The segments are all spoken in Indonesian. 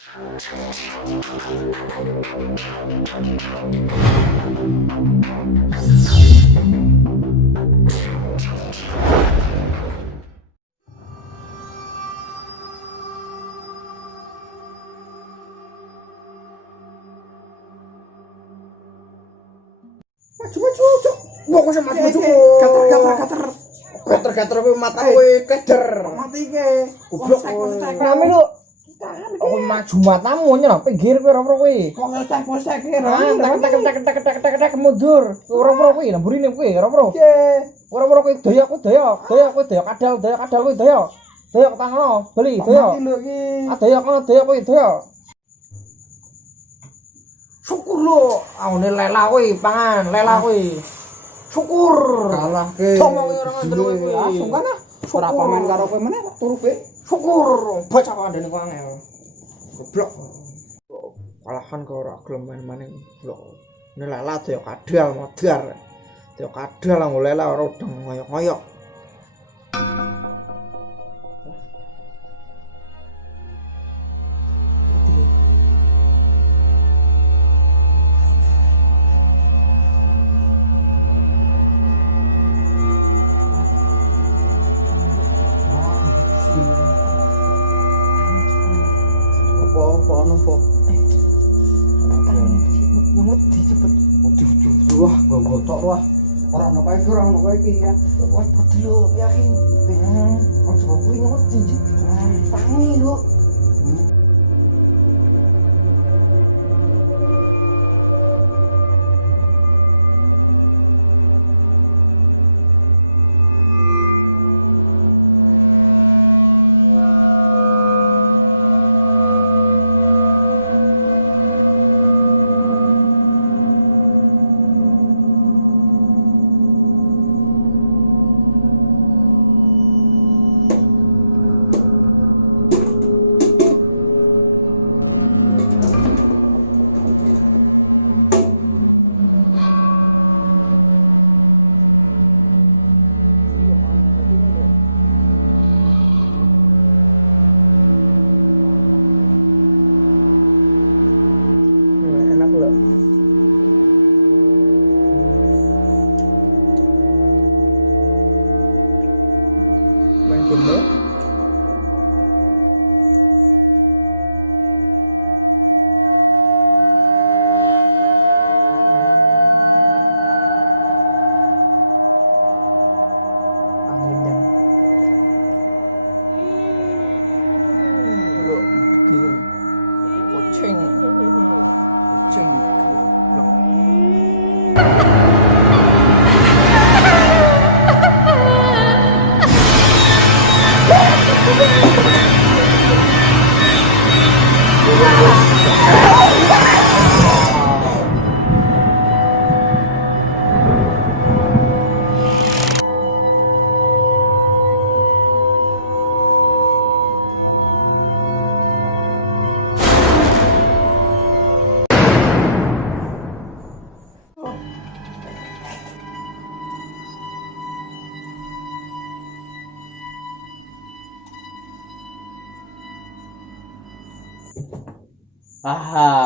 Maju-maju, Cuk. Wong wis maju-maju. Gater-gater kowe mata kowe keder. Mati iki. Goblok. Rame lu. Aku maju matamu nyerap pinggir kowe ora kowe. Kok ngecek-ngecek iki. Tak mundur. Ora kowe namburine kowe ora. Ora kowe doyok kadal kowe doyok. Doyok tangono, beli doyok. Mati lho iki. Doyok kowe. Syukur lo, awone lela kowe pangan, lela kowe. Syukur. Kalah ke. Ngomongi orang andel kowe. Langsung kan ah. Ora pangan karo kowe meneh turu kowe. Syukur. Bocah kandhane kok angel. Goblok. Kalahan kok ora gelem main-main. Lho. Ini lela doyok kadal modar. Doyok kadal lah lela ora udang ngoyok-ngoyok.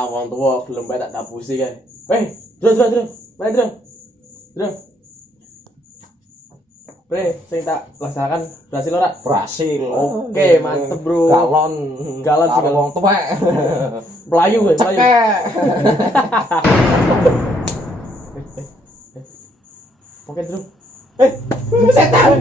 Wong tuwa gelem bae tak tabusi kae. Dro. Pre, sing tak laksanakan berhasil ora? Berhasil. Oke, mantep, Bro. Galon sih wong tuwek. Melayu. Oke, Bro. Setan.